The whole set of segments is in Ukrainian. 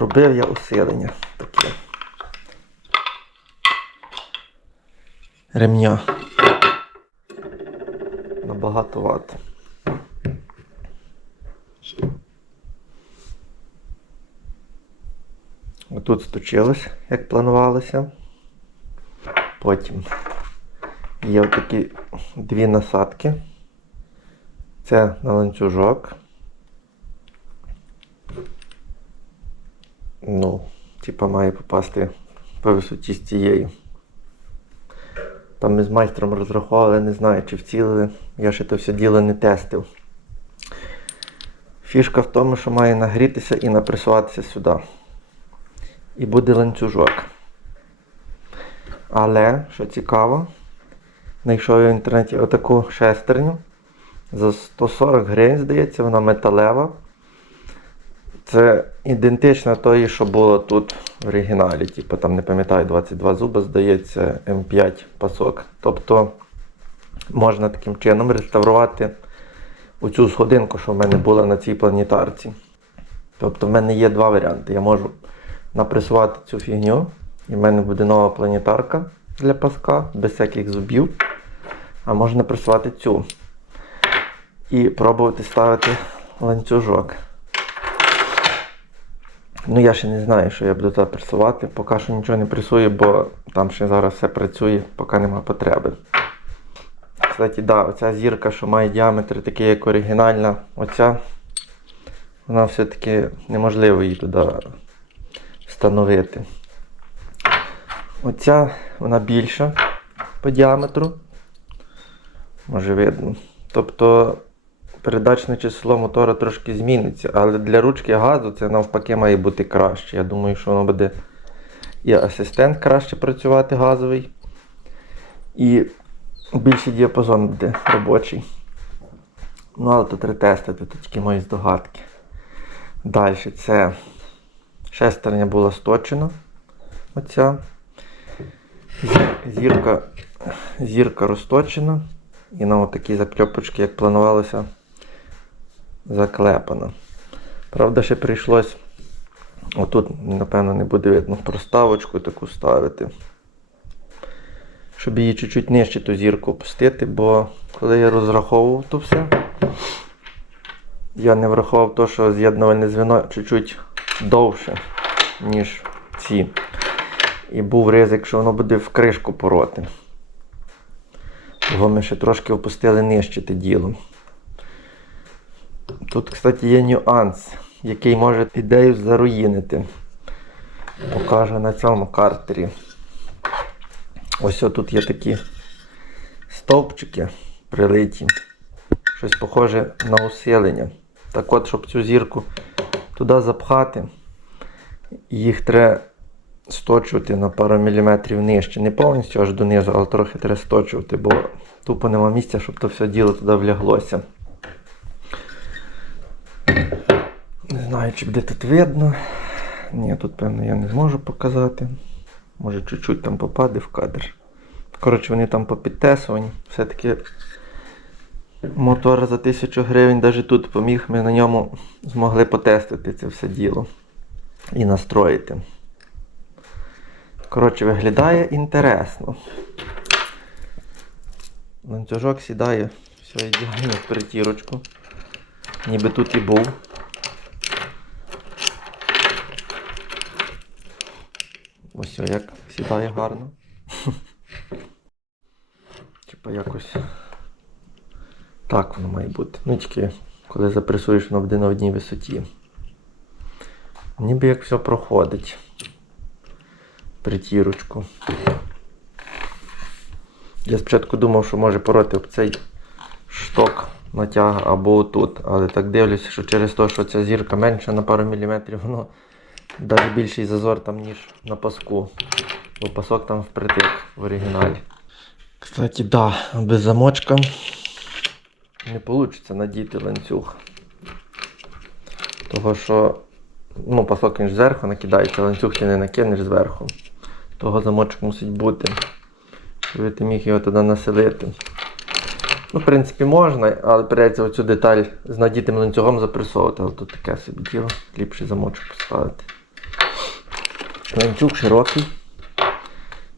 Робив я усилення таке. Ремня. Набагато ват. Отут сточилось, як планувалося. Потім є такі дві насадки. Це на ланцюжок. Ну, типа має попасти по висоті з цією. Там ми з майстром розраховували, не знаю, чи вцілили. Я ще то все діло не тестив. Фішка в тому, що має нагрітися і напресуватися сюди. І буде ланцюжок. Але, що цікаво, знайшов я в інтернеті отаку шестерню. За 140 гривень, здається, вона металева. Це ідентично тої, що було тут в оригіналі. Типу там не пам'ятаю 22 зуби, здається, М5 пасок. Тобто можна таким чином реставрувати оцю сходинку, що в мене була на цій планетарці. Тобто в мене є два варіанти. Я можу напресувати цю фігню, і в мене буде нова планетарка для паска, без всяких зубів. А можна пресувати цю. І пробувати ставити ланцюжок. Ну, я ще не знаю, що я буду туди пресувати. Поки що нічого не пресую, бо там ще зараз все працює, поки нема потреби. Кстати, да, оця зірка, що має діаметр такий, як оригінальна, оця, вона все-таки неможливо її туди встановити. Оця вона більша по діаметру. Може видно. Тобто передачне число мотора трошки зміниться, але для ручки газу це навпаки має бути краще. Я думаю, що воно буде і асистент краще працювати газовий, і більший діапазон буде робочий. Ну, але тут треба тестити, тут тільки мої здогадки. Далі це шестерня була сточена. Оця. Зірка, зірка розточена. І на отакі закльопочки, як планувалося, заклепано. Правда, ще прийшлось. Отут, напевно, не буде видно проставочку таку ставити. Щоб її чуть-чуть нижче ту зірку опустити, бо коли я розраховував то все, я не враховував то, що з'єднувальне звіно чуть-чуть довше, ніж ці. І був ризик, що воно буде в кришку пороти. Його ми ще трошки опустили нижче те діло. Тут, кстати, є нюанс, який може ідею заруїнити. Покажу на цьому картері. Ось тут є такі стовпчики прилиті. Щось похоже на усилення. Так от, щоб цю зірку туди запхати, їх треба сточувати на пару міліметрів нижче. Не повністю аж донизу, але трохи треба сточувати, бо тупо нема місця, щоб то все діло туди вляглося. Не знаю, чи буде тут видно. Ні, тут, певно, я не зможу показати. Може, чуть-чуть там попаде в кадр. Коротше, вони там попідтесувані. Все-таки мотор за 1000 гривень навіть тут поміг. Ми на ньому змогли потестити це все діло і настроїти. Коротше, виглядає інтересно. Ланцюжок сідає все ідеально в притірочку. Ніби тут і був. О, як сідає гарно. Типа якось так воно має бути. Ну тільки коли запресуєш воно буде на одній висоті. Ніби як все проходить. Притірочку. Я спочатку думав, що може пороти об цей шток натяг або отут. Але так дивлюся, що через те, що ця зірка менша на пару міліметрів, воно навіть більший зазор там, ніж на паску. Бо пасок там впритик в оригіналі. Кстати, да, без замочка не вийде надіти ланцюг. Того що ну, пасок він ж зверху накидається, ланцюг ти не накинеш зверху. Того замочок мусить бути. Щоб ти міг його туди населити. Ну, в принципі, можна, але придеться оцю деталь з надітим ланцюгом запресовувати, але тут таке собі діло. Ліпший замочок поставити. Ланцюг широкий.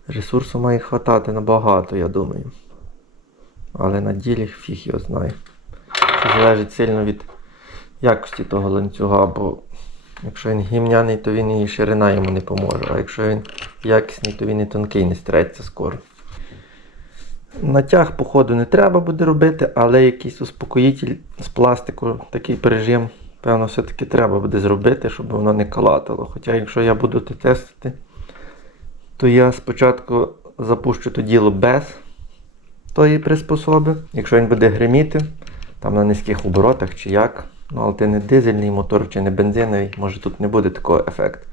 Ресурсу має хватати набагато, я думаю. Але на ділі фіг його знає. Це залежить сильно від якості того ланцюга, бо якщо він гімняний, то він і ширина йому не поможе. А якщо він якісний, то він і тонкий не стреться скоро. Натяг, походу, не треба буде робити, але якийсь успокоїтель з пластику, такий пережим, певно, все-таки треба буде зробити, щоб воно не калатало. Хоча, якщо я буду це тестити, то я спочатку запущу то діло без тої приспособи. Якщо він буде гриміти, там на низьких оборотах чи як, ну але це не дизельний мотор чи не бензиновий, може тут не буде такого ефекту.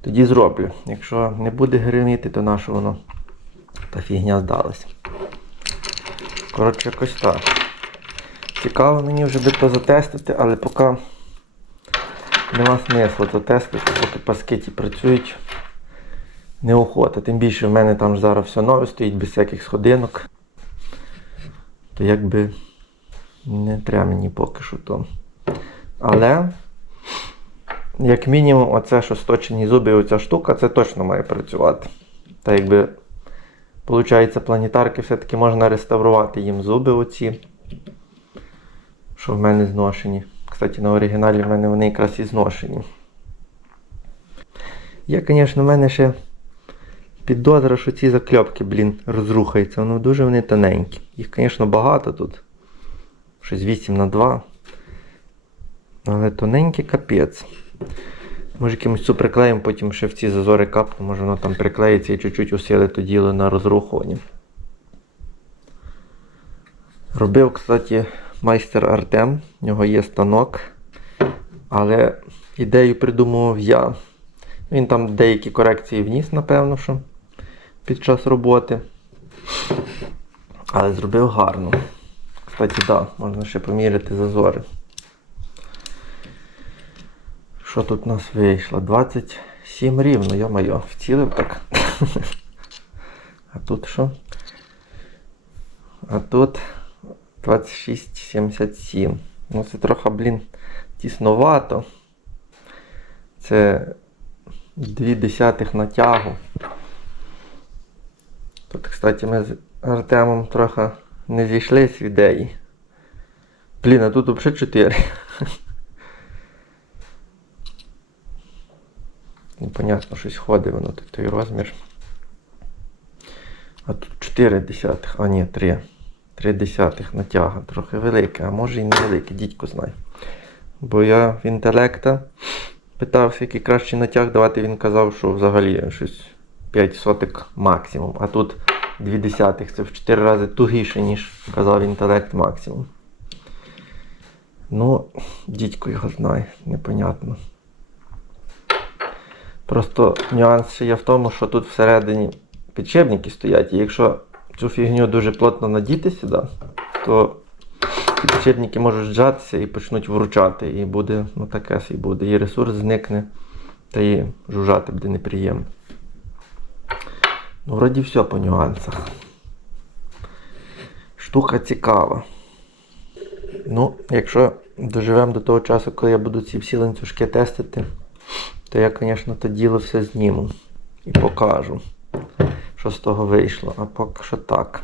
Тоді зроблю. Якщо не буде гриміти, то на що воно та фігня здалася. Коротше, якось так. Цікаво мені вже би то затестити, але поки нема смислу то тестити, поки паски працюють. Неохота. Тим більше в мене там зараз все нове стоїть без всяких сходинок. То якби не треба мені поки що то. Але, як мінімум, оце, що сточені зуби, оця штука, це точно має працювати. Та якби Получається, планетарки все-таки можна реставрувати їм зуби оці, що в мене зношені. Кстати, на оригіналі в мене вони якраз і зношені. Є, звісно, в мене ще підозра, що ці закльопки, блін, розрухаються. Ну дуже вони тоненькі. Їх, звісно, багато тут. Щось 8 на 2. Але тоненькі капець. Може якимось суприклеєм, потім ще в ці зазори капну, може воно там приклеїться і чуть-чуть усилить то діло на розрухуванні. Робив, кстати, майстер Артем, в нього є станок, але ідею придумував я. Він там деякі корекції вніс, напевно, що під час роботи. Але зробив гарно. Кстати, да, можна ще поміряти зазори. Що тут у нас вийшло? 27 рівно, йо-моє, вцілив так. А тут що? А тут 26,77. Ну це трохи, блін, тісновато. Це 2 десятих натягу. Тут, кстати, ми з Артемом трохи не зійшлись в ідеї. Блін, а тут взагалі 4. Непонятно, щось ходить воно той розмір. А тут 4 десятих, а ні, 3. 3 десятих натяга. Трохи велике, а може і не велике, дідько знає. Бо я в інтелекта питався, який кращий натяг давати, він казав, що взагалі щось 5 сотик максимум. А тут 2 десятих, це в 4 рази тугіше, ніж казав інтелект максимум. Ну, дідько його знає, непонятно. Просто нюанс ще є в тому, що тут всередині підшипники стоять, і якщо цю фігню дуже плотно надіти сюди, то підшипники можуть зжатися і почнуть вручати. І буде, ну таке і буде. І ресурс зникне, та і жужжати буде неприємно. Ну, вроді все по нюансах. Штука цікава. Ну, якщо доживемо до того часу, коли я буду ці всі ланцюжки тестити, то я, звісно, то діло все зніму і покажу, що з того вийшло. А поки що так.